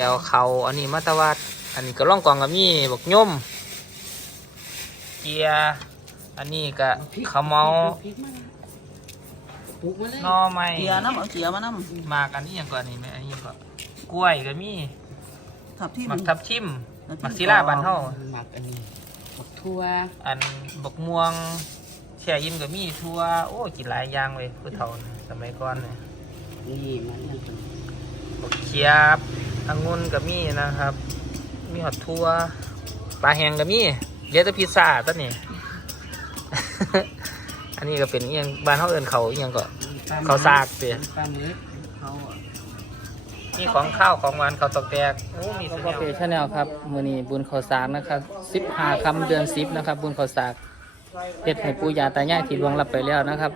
แก้วเขาอันนี้มัตวัดอันนี้ก็ล่องกองกับมีบักย่มเกียร์อันนี้ก็ขาวเมาปลูกมาเลยหนอไม้เกียร์น้ำเอาเกียร์มาน้หมากอันนี้อย่างก่อนนี่ไหมอันนี้ก็กล้วยก็มีำทับที่หมักทับทิมทับทิมหมักศิลาบานเฮาหมักอันนี้บักทั่วอันบักม่วงแช่ยินก็มีทั่วโอ้กินหลายอย่างเลยผู้เฒ่าน่ะสมัยก่อนเนี่ยนี่มันยังเป็นบักเขียบ องุ่นก็มีนะครับ มีหอดทั่วปลาแห้งก็มีเหลือแต่พิซซ่าตัวนี้อันนี้ก็เป็นเอียงบ้านเขาเอินเขาเอียงก็ เขาซากเสียปลาหมึกเขาอะมีของข้าวของหวานข้าวตอกแตกโอ้มีสเปชแนลครับมือนี้บุญข้าวสากนะครับสิบหาคำเดือนสิบนะครับ บุญข้าวสาก เฮ็ดให้ปู่ย่าตายายที่ลวงรับไปแล้วนะครับ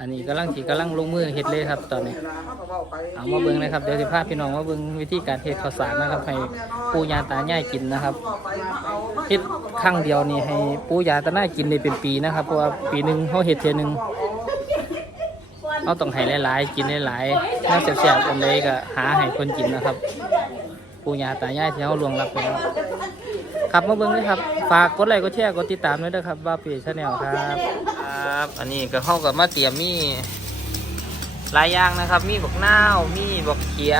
อันนี้กำลังที่กำลังลงมือเฮ็ดเลยครับตอนนี้ เอามาเบิ้งนะครับเดี๋ยวสิพาพี่น้องมาเบิ้งวิธีการเฮ็ดข้าวสากนะครับ ให้ปู่ย่าตายายกินนะครับเฮ็ดครั้งเดียวนี่ให้ปู่ย่าตายายกินได้เป็นปีนะครับ เพราะว่าปีหนึ่งเขาเฮ็ดเทื่อหนึงเขาต้องให้หลายๆ กินหลายๆน่าแซ่บๆอันใดก็หาให้คนกินนะครับ ปู่ย่าตายายที่เขาลวงลับไปแล้ว ครับมาเบิ้งเลยครับ ฝากกดไลค์กดแชร์กดติดตามด้วยนะครับบ้าปีชาแนลครับครับ อันนี้ก็เข้ากับมาเตรียมมีหลายอย่างนะครับ มีบักนาวมีบักเขีย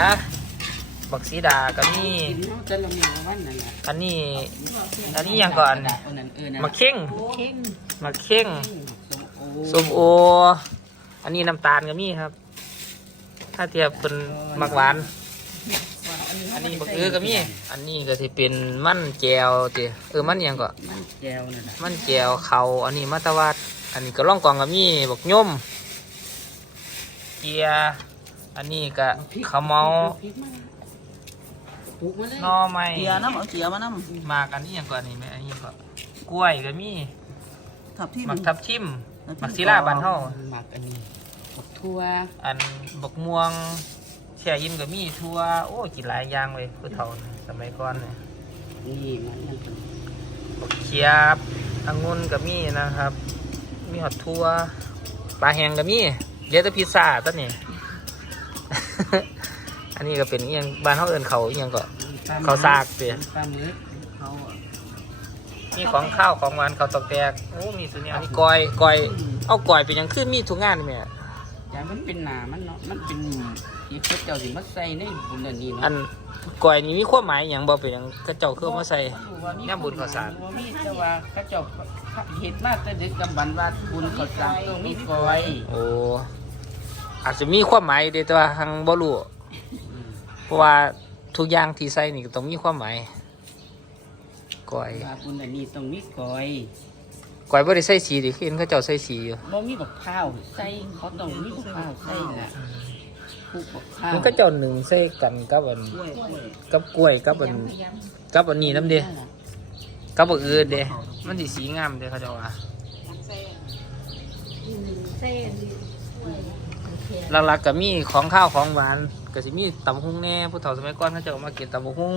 บักสีดาก็มีกินเขาจะละเมียวันนั่นแหละอันนี้อันนี้ยังก่อนมะเข่งมะเข่งส้มโอ อันนี้น้ำตาลก็มีครับ ถ้าเทียบเป็นมักหวาน อันนี้บักเอือก็มี อันนี้ก็สิเป็นมันแจวเตีเออมันหยังก็มันแก้วนั่นแหละมันแจวเขาอันนี้มัตวัดอันนี้ก็ล่องกองก็มีบักย่มเกียร์อันนี้ก็ขาวเมาพริกมาปลูกมาเลยหนอไม้เกียร์น้ำเอาเกียร์มาน้หมากอันนี้อย่างก่อนนี่ไหมอันนี้ก็กล้วยก็มีำทับที่หมักทับทิม หมักศิลาบานเฮา หมักอันนี้บักทั่วอันบักม่วง แช่ยินก็มีทั่วโอ้กินหลายอย่างเลยผู้เฒ่าน่ะสมัยก่อนเนี่ยนี่มันยังเป็นบักเขียบองุ่นก็มีนะครับ มีหอดทั่วปลาแห้งก็มีเหลือแต่พิซซ่าตัวนี้อันนี้ก็เป็นเอียงบ้านเขาเอินเขาเอียงก็ ปลหมึเขาซากเสียปลาหมึกเขาอะมีของข้าวของหวานข้าวตอกแตกโอ้มีสุดเนี่ยอันนี้กอยกอย เอากอยเป็นหยังขึ้นมีทุกงานนี่แม่อ ย่ามันเป็นหนามันเนาะ มันเป็นที่พระเจ้าสิมาใส่ในบุญอันนี้อัเนาะนกอยนี่มีความหมายอย่างบ่เป็นหยังกระเจ้าเครื่องมาใส่ย่ำบุญข้าวสารว่ามีแต่ว่าเขาเจ้าเห็ดมาแต่เด็กกำบันว่าบุญข้าวสารต้องมีกอย โอ้อาจจะมีความหมายเดะแต่ว่าทางบ่รู้เพราะว่าทุกอย่างที่ใส่นี่ก็ต้องมีความหมายกอย ว่าบุญอันนี้ต้องมีกอย กอยบ่ได้ใส่สีดิเห็นเขาเจ้าใส่สีอยู่บ่มีบักข้าวใส่เขาต้องมีบักข้าวใส่น่ะคลุกบักข้าวมันก็เจ้าหนึ่งใส่กันกับอันกล้วยกล้วยกับกล้วยกับอันกับอันนี้น้ำเด้กับบักอื่นเด้มันสิสีงามเด้เขาเจ้าว่าหลักๆก็มีของข้าวของหวานก็สิมีตำฮุ้งแน่ผู้เฒ่าสมัยก่อนเขาเจ้าก็มากินตำบักฮุ้ง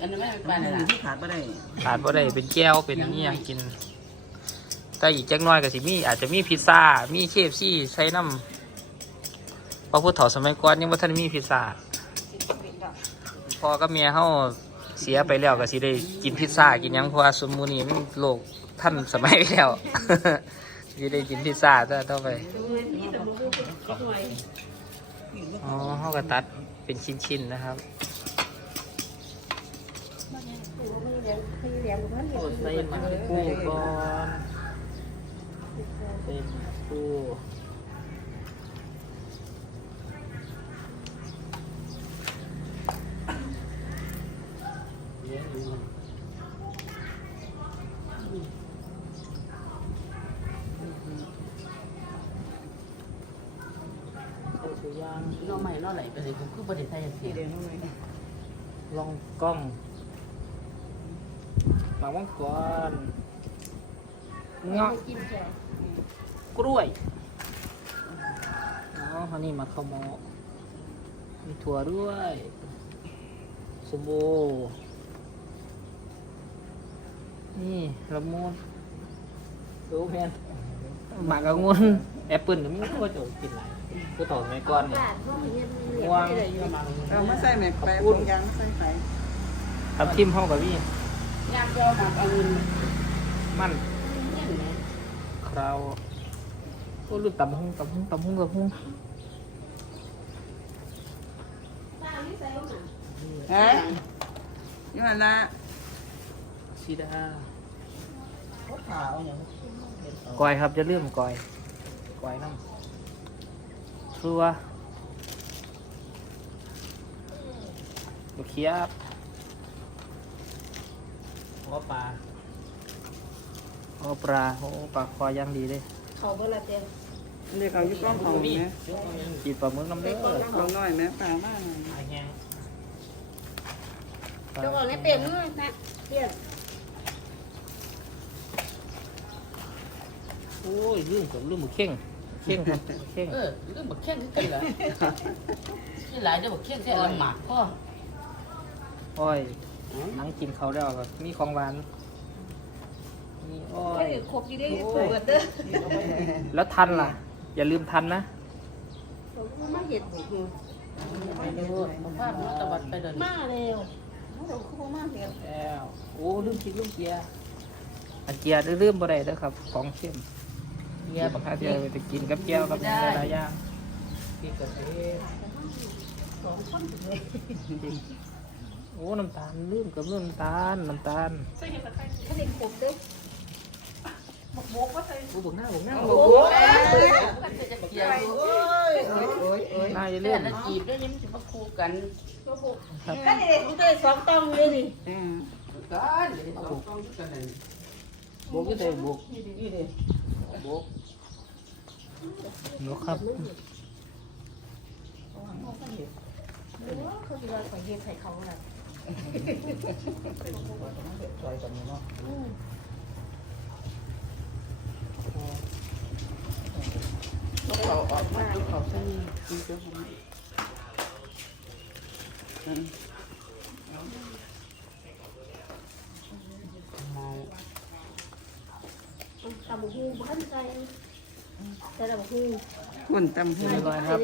อันนั้นไม่เป็นปปลาลาไหนหนึ่งที่ขาดไม่ได้ขาดบ่ได้เป็นแก้วเป็นนี่ยังกิน ถ้าอีกจักหน้อยก็สิมีอาจจะมีพิซซ่า มีเคฟซี่ใช้น้ำเพราะผู้เฒ่าสมัยก่อนยังบ่ทันมีพิซซ่าพอกับเมียเฮาเสียไปแล้วก็สิได้กินพิซซ่ากินหยังเพราะว่าสมมุตินี้มันโลกท่านสมัยไปแล้วสิได้กินพิซซ่าต่อต่อไปอ๋อเฮาก็ตัดเป็นชิ้นๆนะครับโอ้ใส่หมักคู่ก่อน ใส่หมักคู่เลี้ยงอยู่ใส่ตัวอยางน้อใหม่น้อไหลไปเลยผมคือประเทศไทยเสียลองกล้องหมักมังกรเงาะ กล้วยอ๋ออันนี้มาขโมยมีถั่วด้วยสมโบนี่ละมุนดูแมนหมากองุ่นแอปเปิลก็มีทั่วโจกินหลายผู้ต่อไม่ก้อนนี่วางเอามาใส่แม็กไปปรุงยางใส่ไข่ทำทิมห้องกับพี่ยามเดียวมาเอาเงินมันเนี่ยนะ คราวโอ้ลืมตำหุ้งตำหุ้งตำหุ้งตำหุ้งฮะนี่มันละชีดาขาวอย่างกอยครับจะเลื่อมกอยกอยน้ำคือว่าลูกเขียบหัวปลา หัวปลาโอ้ปลาคอยยังดีเลยเขาเวลาเต็มเรียกเอาอยู่กล้องเขาไหมจีบปลาหมึกน้ำเด้อเอาหน่อยไหมปลามากปลาแห้งเจ้าของในเปรมมือนะเปลี่ยนโอ้ยลืมกับลืมหมึกเข่งเข่งครับเข่งเออเรื่องบักเข่งคือกันเหรอที่หลายเรื่องบักเข่งแค่ละหมาดก็โอ้ยหนังกินเขาแล้วครับมีของหวาน มีโอ้ไม่ยได้ครบอยู่ได้เปิดเด้อแล้วทันล่ะ อย่าลืมทันนะผมมาเห็ดบุกไปเดินมาบ้านตะวันไปเดินมาเร็วเราคู่มากเห็นแล้วโอ้ลืมกินลืมเกียร์อันเกียร์ลืมบ่ได้เด้อครับ ของเข้มเกียร์ปกติเอาไปจะกินกับเกี๊ยวกับหลายๆอย่างพี่กระเทศโอ้ น้ำตาลลืมกับลืมน้ำตาล น้ำตาลถ้าเด็กครบเด้อโอ้ บุกหน้าบุกหน้าโอ้โหจะเกี่ยวโอ้ยโอ้ยโอ้ยโอ้ยหน้าอย่าลืเรื่อมงจีบได้ยังจะมาคู่กันถ้าเด็กมันก็เลยสองต้องเลยนี่อืมกันเดี๋ยวต้องต้องกันเลยบุกก็ได้บุกนี่ดิบุกบุกครับเขาจะว่าขอเห็ดใส่เขาน่ะ เขาออกมาเขาใส่กินเจ้าของเมาตำบักหุ่งบ้านใจแต่ตำบักหุ่นตำหูเรียบร้อยครับ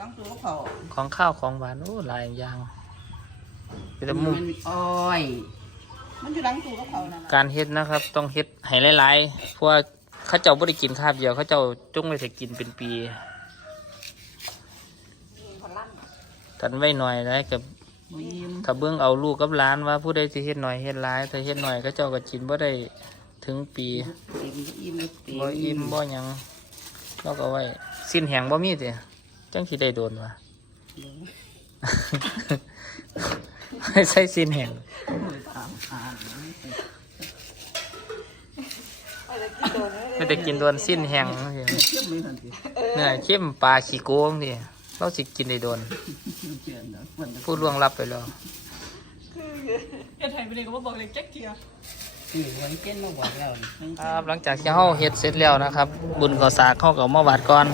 ล้างตัวเขาของข้าวของหวานโอ้หลายอย่างเป็นมุมมันอ้อย มันอยู่ล้างตัวเขานั่นการเฮ็ดนะครับ ต้องเฮ็ดให้หลายๆเพราะว่าเขาเจ้าบ่ได้กินคาบเดียวเขาเจ้าจงไว้แต่กินเป็นปีกันไว้หน่อยนะกับบ่ยิ้มถ้าเบิ่งเอาลูกกับหลานว่าผู้ใดสิเฮ็ดหน่อยเฮ็ดหลายถ้าเฮ็ดหน่อยเขาเจ้าก็กินบ่ได้ถึงปีอิ่มอิ่มเต็มบ่อิ่มบ่หยังเราก็ไว้สิ้นแหงบ่มีติจังสิได้โดนวะไม่ใช่สิ้นแหงถามหาไม่ได้กินโดนสิ้นแหงจังซี้เข้มไม่ทันทีเนื้อเข้มปลาขี้โกงนี่เราสิกินได้โดนเชื่อนะมันผู้ล่วงลับไปแล้วนี่วันเก้นมาหวานแล้วครับหลังจากที่เฮาเฮ็ดเสร็จแล้วนะครับ บุญข้าวสากเฮาก็เอามาวัดก่อน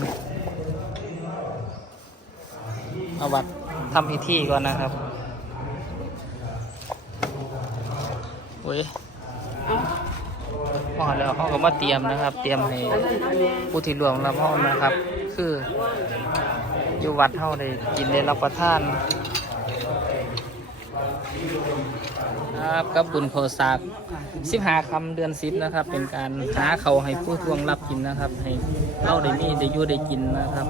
เอาวัดทำพิธีก่อนนะครับ โอ้ยพอแล้วเฮาก็มาเตรียมนะครับ เตรียมให้ผู้ที่ล่วงลับเฮานะครับ คืออยู่วัดเฮาได้กินได้รับประทาน ครับกับบุญโคสากสิบหาคำเดือนสิบนะครับ เป็นการหาเขาวให้ผู้ทวงรับกินนะครับ ให้เราได้มีได้อยู่ได้กินนะครับ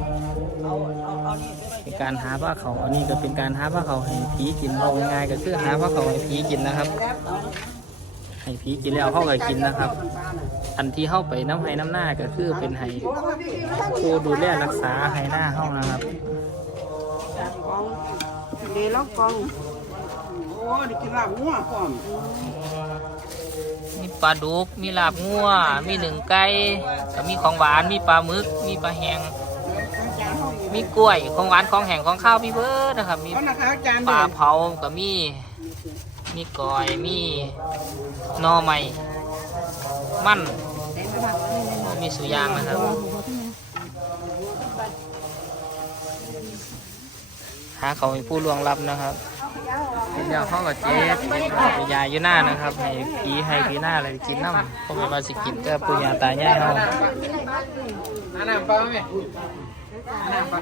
เป็นการหาผ้าเขาวอันนี้ก็เป็นการหาผ้าเขาวให้ผีกินเราง่ายๆก็คือหาผ้าเขาวให้ผีกินนะครับ ให้ผีกินแล้วเขาก็กินนะครับ อันที่เข้าไปน้ำให้น้ำหน้าก็คือเป็นให้ผู้ดูแลรักษาให้หน้าเข้านะครับเดี๋ยวล็อกกองโอ้ดิกินลาบงัวพร้อมมีปลาดุก มีลาบงัว มีหนึ่งไก่ก็มีของหวาน มีปลาหมึก มีปลาแห้งมีกล้วย ของหวาน ของแห้งของข้าวมีเบิร์นะครับ มีเอานะคะอาจารย์ปลาเผาก็มี มีกอย มีน่อไม้มันมีสุยางนะครับ หาเขาผู้ล่วงลับนะครับเฮ็ดแล้วเขาก็เจ็บไปยาอยู่หน้านะครับ ให้ผีให้ผีหน้าอะไรกินน้ำเพราะม่ว่าสิกินแต่ปู่ย่าตายายเฮาน้ำปลาไหมน้ำปลา